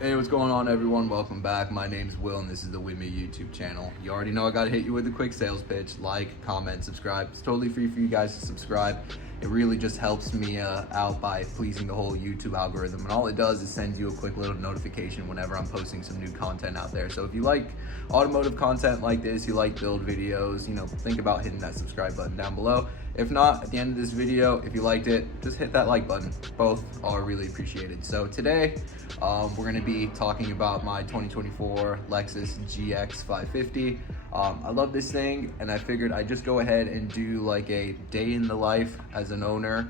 Hey, what's going on, everyone? Welcome back. My name's Will and this is the With Me YouTube channel. You already know I gotta hit you with a quick sales pitch. Like, comment, subscribe. It's totally free for you guys to subscribe. It really just helps me out by pleasing the whole YouTube algorithm, and all it does is send you a quick little notification whenever I'm posting some new content out there. So if you like automotive content like this, you like build videos, think about hitting that subscribe button down below. If not, at the end of this video, if you liked it, just hit that like button. Both are really appreciated. So today, we're gonna be talking about my 2024 Lexus GX 550. I love this thing, and I figured I'd just go ahead and do like a day in the life as an owner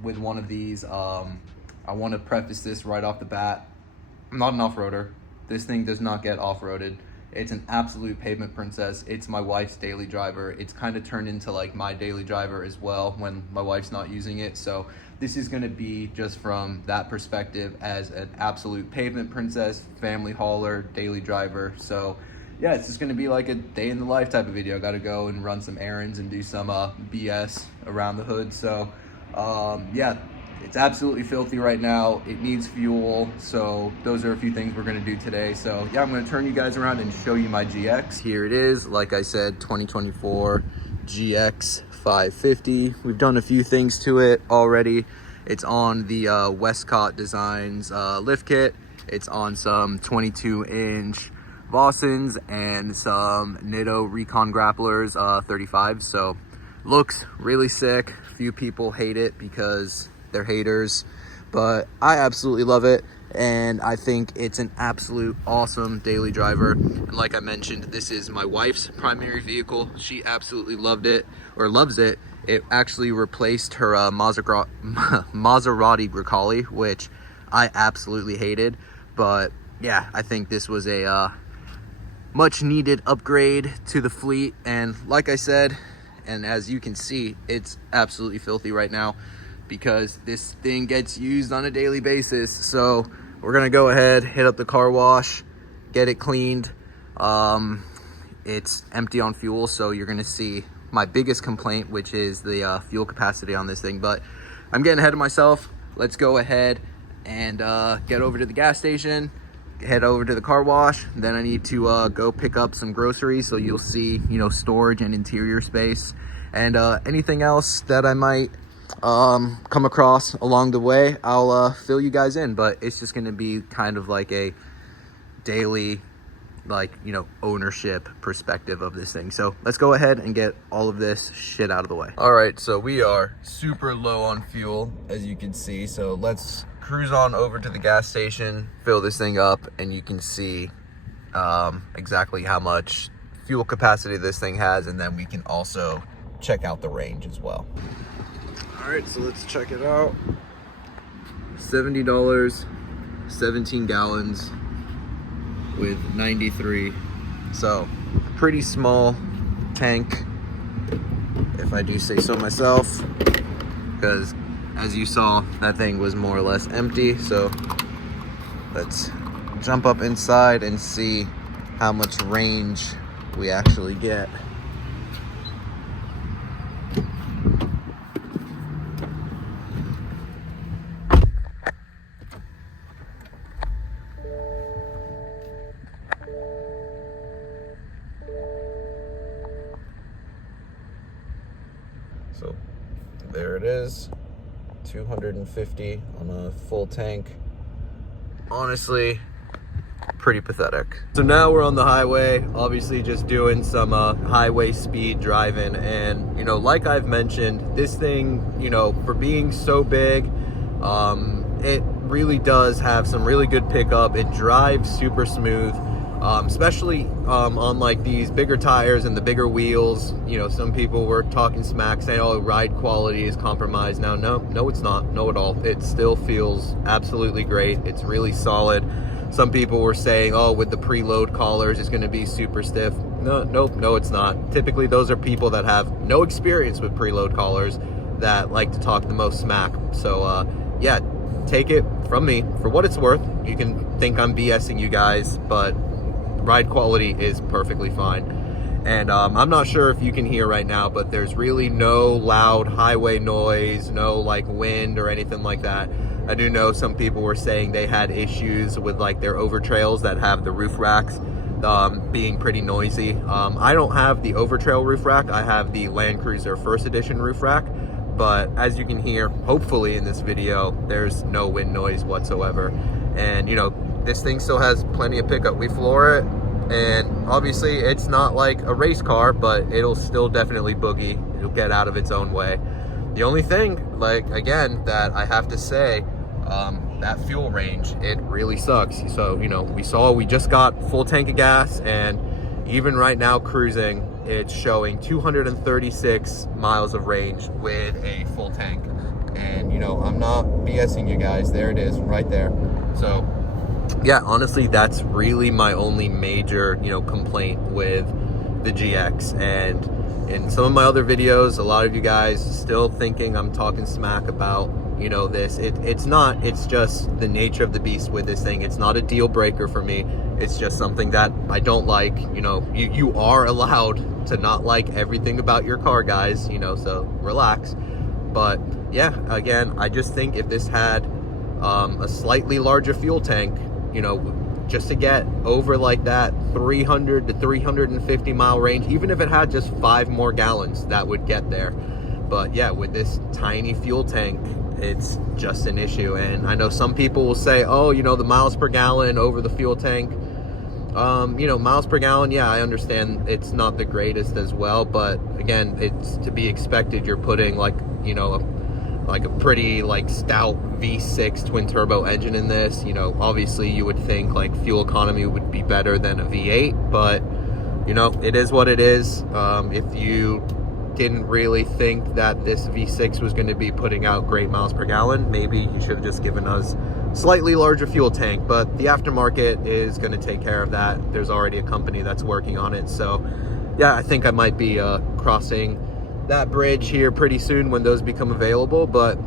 with one of these. I wanna preface this right off the bat. I'm not an off-roader. This thing does not get off-roaded. It's an absolute pavement princess. It's my wife's daily driver. It's kind of turned into like my daily driver as well when my wife's not using it. So this is gonna be just from that perspective as an absolute pavement princess, family hauler, daily driver. So yeah, it's just gonna be like a day in the life type of video. I gotta go and run some errands and do some BS around the hood. So yeah, it's absolutely filthy right now. It needs fuel. So those are a few things we're gonna do today. So yeah, I'm gonna turn you guys around and show you my GX. Here it is, like I said, 2024 GX 550. We've done a few things to it already. It's on the Westcott Designs lift kit. It's on some 22-inch Vossens and some Nitto Recon Grapplers 35. So looks really sick. Few people hate it because they're haters, but I absolutely love it, and I think it's an absolute awesome daily driver. And like I mentioned, this is my wife's primary vehicle. She absolutely loved it, or loves it. It actually replaced her Maserati Grecale, which I absolutely hated. But yeah, I think this was a much needed upgrade to the fleet. And like I said, and as you can see, it's absolutely filthy right now because this thing gets used on a daily basis. So we're gonna go ahead, hit up the car wash, get it cleaned. It's empty on fuel, so you're gonna see my biggest complaint, which is the fuel capacity on this thing. But I'm getting ahead of myself. Let's go ahead and get over to the gas station, head over to the car wash. Then I need to go pick up some groceries, so you'll see storage and interior space, and anything else that I might come across along the way. I'll fill you guys in, but it's just going to be kind of like a daily ownership perspective of this thing. So let's go ahead and get all of this shit out of the way. All right, so we are super low on fuel, as you can see, so let's cruise on over to the gas station, fill this thing up, and you can see exactly how much fuel capacity this thing has, and then we can also check out the range as well. All right, so let's check it out. $70, 17 gallons with 93. So pretty small tank, if I do say so myself, because as you saw, that thing was more or less empty. So let's jump up inside and see how much range we actually get. So there it is, 250 on a full tank. Honestly, pretty pathetic. So now we're on the highway, obviously just doing some highway speed driving. And like I've mentioned, this thing, for being so big, it really does have some really good pickup. It drives super smooth. Especially on like these bigger tires and the bigger wheels. Some people were talking smack saying, oh, ride quality is compromised now. No, it's not. No at all. It still feels absolutely great. It's really solid. Some people were saying, oh, with the preload collars, it's going to be super stiff. No, it's not. Typically, those are people that have no experience with preload collars that like to talk the most smack. So yeah, take it from me for what it's worth. You can think I'm BSing you guys, but ride quality is perfectly fine. And I'm not sure if you can hear right now, but there's really no loud highway noise, no like wind or anything like that. I do know some people were saying they had issues with like their over trails that have the roof racks being pretty noisy. I don't have the over trail roof rack. I have the Land Cruiser First Edition roof rack. But as you can hear, hopefully in this video, there's no wind noise whatsoever. And you know, this thing still has plenty of pickup. We floor it, and obviously it's not like a race car, but it'll still definitely boogie. It'll get out of its own way. The only thing, like, again, that I have to say, that fuel range, it really sucks. So, you know, we just got full tank of gas, and even right now cruising, it's showing 236 miles of range with a full tank. And, you know, I'm not BSing you guys. There it is, right there. So, yeah, honestly, that's really my only major, you know, complaint with the GX. And in some of my other videos, a lot of you guys still thinking I'm talking smack about, you know, this. It's not. It's just the nature of the beast with this thing. It's not a deal breaker for me. It's just something that I don't like. You know, you are allowed to not like everything about your car, guys, you know, so relax. But yeah, again, I just think if this had a slightly larger fuel tank, you know, just to get over like that 300 to 350 mile range, even if it had just 5 more gallons, that would get there. But yeah, with this tiny fuel tank, it's just an issue. And I know some people will say, oh, you know, the miles per gallon over the fuel tank. You know, miles per gallon, yeah, I understand it's not the greatest as well, but again, it's to be expected. You're putting like, you know, like a pretty like stout V6 twin turbo engine in this. You know, obviously you would think like fuel economy would be better than a V8, but you know, it is what it is. If you didn't really think that this V6 was going to be putting out great miles per gallon, maybe you should have just given us slightly larger fuel tank. But the aftermarket is going to take care of that. There's already a company that's working on it. So yeah, I think I might be crossing that bridge here pretty soon when those become available. But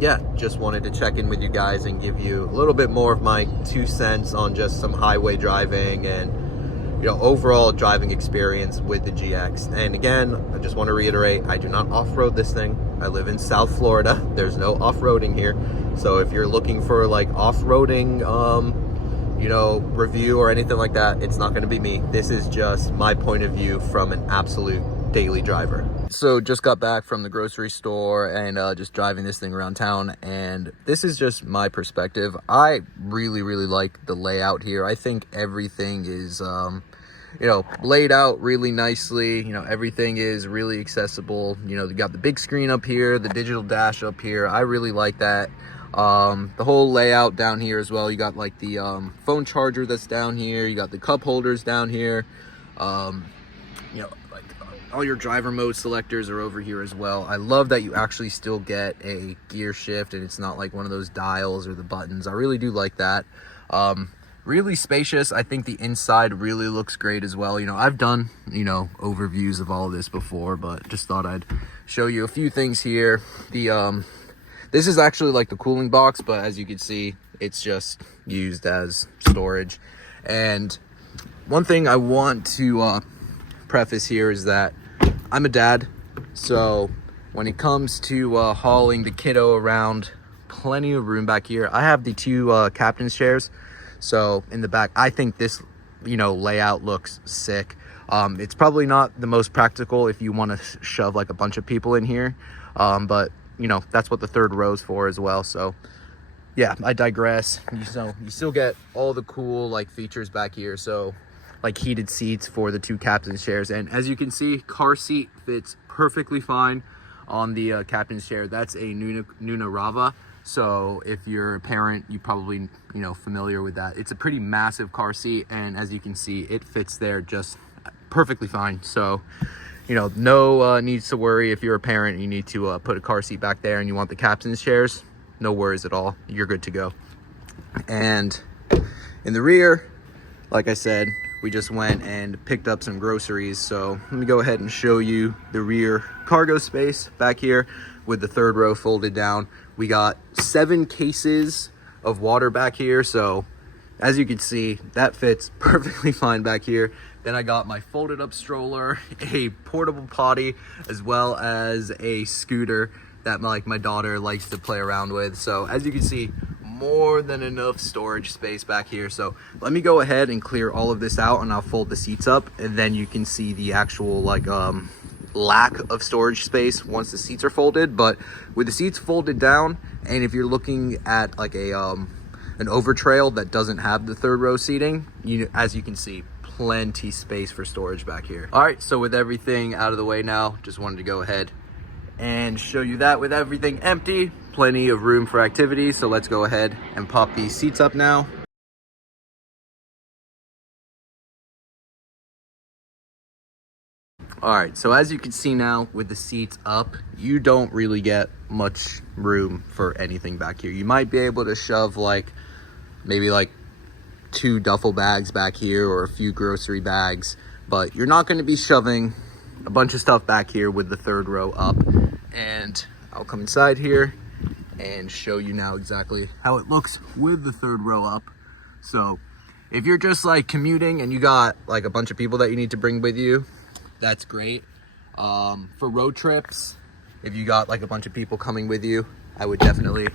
yeah, just wanted to check in with you guys and give you a little bit more of my 2 cents on just some highway driving and, you know, overall driving experience with the GX. And again, I just want to reiterate, I do not off-road this thing. I live in South Florida. There's no off-roading here. So if you're looking for like off-roading, you know, review or anything like that, it's not going to be me. This is just my point of view from an absolute daily driver. So just got back from the grocery store and just driving this thing around town, and this is just my perspective. I really like the layout here. I think everything is you know, laid out really nicely. You know, everything is really accessible. You know, you got the big screen up here, the digital dash up here. I really like that. The whole layout down here as well. You got like the phone charger that's down here. You got the cup holders down here. You know, like all your driver mode selectors are over here as well. I love that you actually still get a gear shift and it's not like one of those dials or the buttons. I really do like that. Really spacious. I think the inside really looks great as well. You know, I've done, you know, overviews of all of this before, but just thought I'd show you a few things here. The this is actually like the cooling box, but as you can see, it's just used as storage. And one thing I want to preface here is that I'm a dad, so when it comes to hauling the kiddo around, plenty of room back here. I have the 2 captain's chairs, so in the back, I think this, you know, layout looks sick. It's probably not the most practical if you want to shove like a bunch of people in here, but you know, that's what the 3rd row's for as well. So yeah, I digress. You still get all the cool like features back here. So like heated seats for the 2 captain's chairs, and as you can see, car seat fits perfectly fine on the captain's chair. That's a Nuna Rava. So if you're a parent, you probably, you know, familiar with that. It's a pretty massive car seat, and as you can see, it fits there just perfectly fine. So, you know, no needs to worry if you're a parent and you need to put a car seat back there and you want the captain's chairs. No worries at all. You're good to go. And in the rear, like I said, we just went and picked up some groceries. So let me go ahead and show you the rear cargo space back here with the 3rd row folded down. We got 7 cases of water back here. So as you can see, that fits perfectly fine back here. Then I got my folded up stroller, a portable potty, as well as a scooter that like my daughter likes to play around with. So as you can see, more than enough storage space back here. So let me go ahead and clear all of this out, and I'll fold the seats up, and then you can see the actual like lack of storage space once the seats are folded. But with the seats folded down, and if you're looking at like a an overtrail that doesn't have the third row seating, as you can see, plenty space for storage back here. All right, so with everything out of the way now, just wanted to go ahead and show you that with everything empty, plenty of room for activity. So let's go ahead and pop these seats up now. All right, so as you can see now with the seats up, you don't really get much room for anything back here. You might be able to shove like maybe like 2 duffel bags back here or a few grocery bags, but you're not going to be shoving a bunch of stuff back here with the third row up. And I'll come inside here and show you now exactly how it looks with the third row up. So if you're just like commuting and you got like a bunch of people that you need to bring with you, that's great. For road trips, if you got like a bunch of people coming with you, I would definitely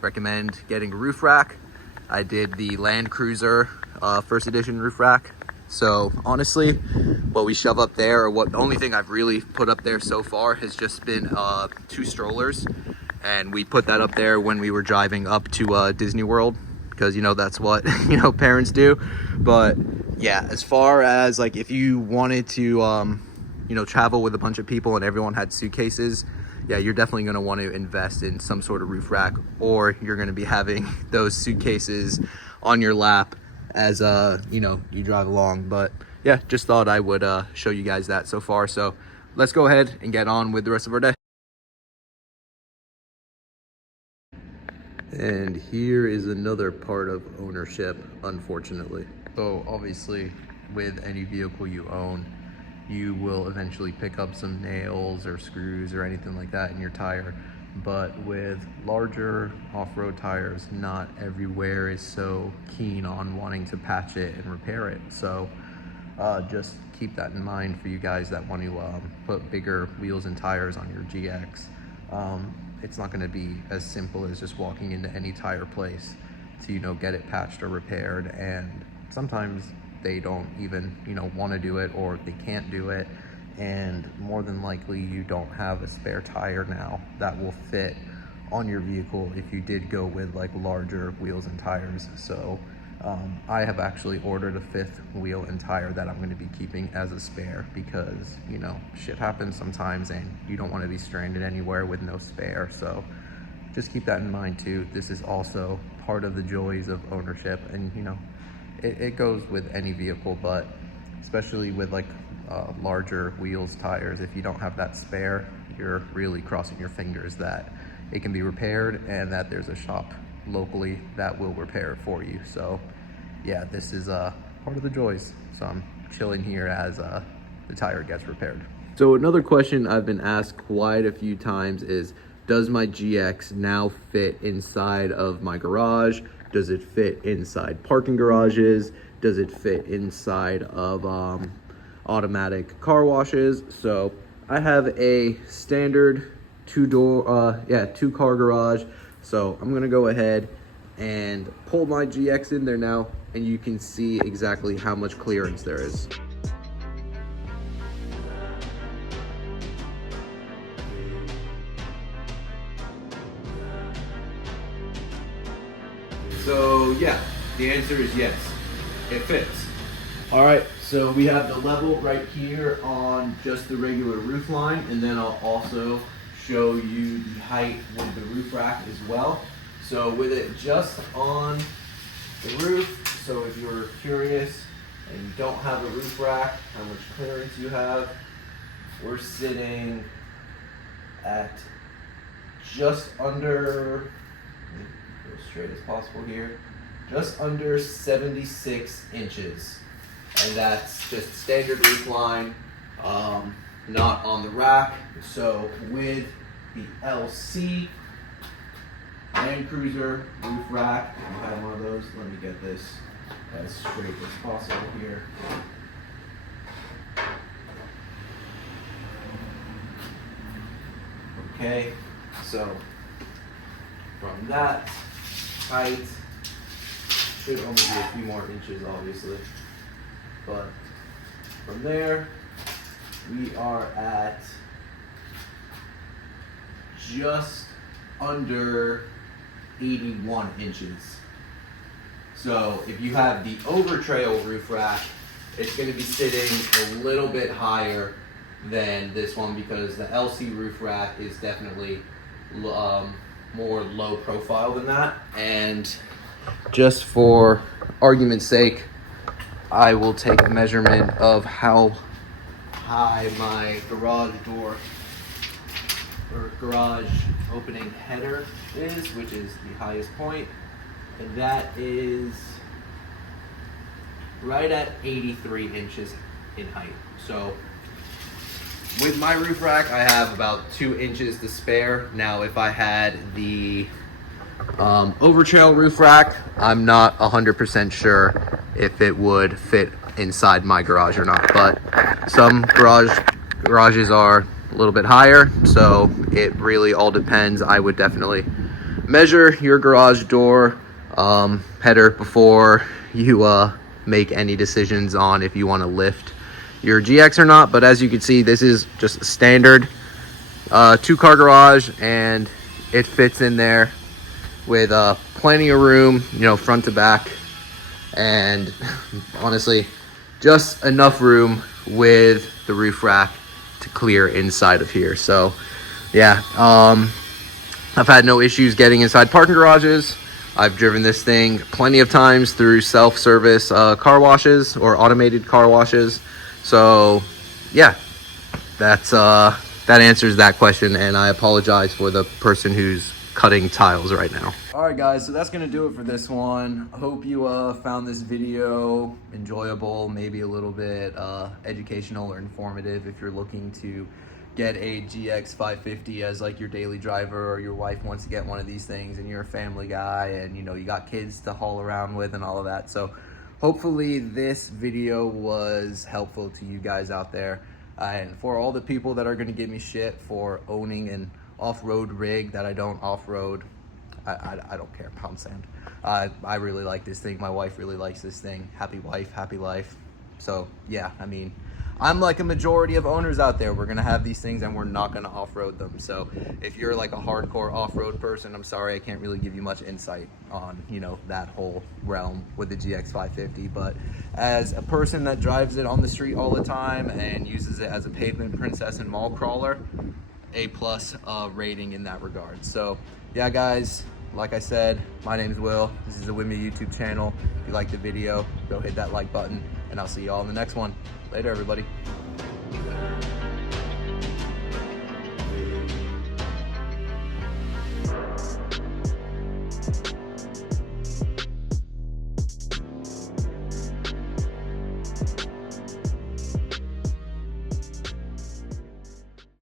recommend getting a roof rack. I did the Land Cruiser first edition roof rack. So honestly, what we shove up there, or what the only thing I've really put up there so far has just been 2 strollers. And we put that up there when we were driving up to Disney World, because that's what parents do. But yeah, as far as like if you wanted to travel with a bunch of people and everyone had suitcases, yeah, you're definitely going to want to invest in some sort of roof rack, or you're going to be having those suitcases on your lap as you drive along. But yeah, just thought I would show you guys that so far. So let's go ahead and get on with the rest of our day. And here is another part of ownership, unfortunately. So obviously with any vehicle you own, you will eventually pick up some nails or screws or anything like that in your tire. But with larger off-road tires, not everywhere is so keen on wanting to patch it and repair it. So just keep that in mind for you guys that want to put bigger wheels and tires on your GX. It's not going to be as simple as just walking into any tire place to get it patched or repaired. And sometimes they don't even want to do it, or they can't do it, and more than likely you don't have a spare tire now that will fit on your vehicle if you did go with like larger wheels and tires. So I have actually ordered a 5th wheel and tire that I'm going to be keeping as a spare, because shit happens sometimes and you don't want to be stranded anywhere with no spare. So just keep that in mind too. This is also part of the joys of ownership, and it goes with any vehicle, but especially with like larger wheels, tires, if you don't have that spare, you're really crossing your fingers that it can be repaired and that there's a shop locally that will repair it for you. So yeah, this is part of the joys. So I'm chilling here as the tire gets repaired. So another question I've been asked quite a few times is, does my GX now fit inside of my garage? Does it fit inside parking garages? Does it fit inside of automatic car washes? So I have a standard 2-car garage. So I'm gonna go ahead and pull my GX in there now, and you can see exactly how much clearance there is. So yeah, the answer is yes, it fits. All right, so we have the level right here on just the regular roof line, and then I'll also show you the height with the roof rack as well. So with it just on the roof, so if you're curious and you don't have a roof rack, how much clearance you have, we're sitting at just under, let me go straight as possible here, just under 76 inches. And that's just standard roof line, not on the rack. So with the LC Land Cruiser roof rack, I have one of those. Let me get this as straight as possible here. Okay, So from that height, should only be a few more inches, obviously. But from there, we are at just under 81 inches. So if you have the over trail roof rack, it's going to be sitting a little bit higher than this one because the LC roof rack is definitely more low profile than that. And just for argument's sake, I will take a measurement of how high my garage door or garage opening header is, which is the highest point, and that is right at 83 inches in height. So with my roof rack, I have about 2 inches to spare. Now, if I had the over trail roof rack, I'm not 100% sure if it would fit inside my garage or not, but some garages are a little bit higher, so it really all depends. I would definitely measure your garage door header before you make any decisions on if you want to lift your GX or not. But as you can see, this is just a standard 2-car garage, and it fits in there with plenty of room, you know, front to back, and honestly just enough room with the roof rack to clear inside of here. So yeah, I've had no issues getting inside parking garages. I've driven this thing plenty of times through self-service car washes or automated car washes. So yeah, that's that answers that question, and I apologize for the person who's cutting tiles right now. All right guys, so that's gonna do it for this one. I hope you found this video enjoyable, maybe a little bit educational or informative if you're looking to get a GX 550 as like your daily driver, or your wife wants to get one of these things and you're a family guy and you know you got kids to haul around with and all of that. So hopefully this video was helpful to you guys out there, and for all the people that are going to give me shit for owning an off-road rig that I don't off-road, I don't care, pound sand. I really like this thing. My wife really likes this thing. Happy wife, happy life. So yeah, I mean, I'm like a majority of owners out there. We're gonna have these things and we're not gonna off-road them. So if you're like a hardcore off-road person, I'm sorry, I can't really give you much insight on, you know, that whole realm with the GX 550. But as a person that drives it on the street all the time and uses it as a pavement princess and mall crawler, A+ rating in that regard. So yeah guys, like I said, my name is Will. This is the With Me YouTube channel. If you liked the video, go hit that like button, and I'll see you all in the next one. Later everybody.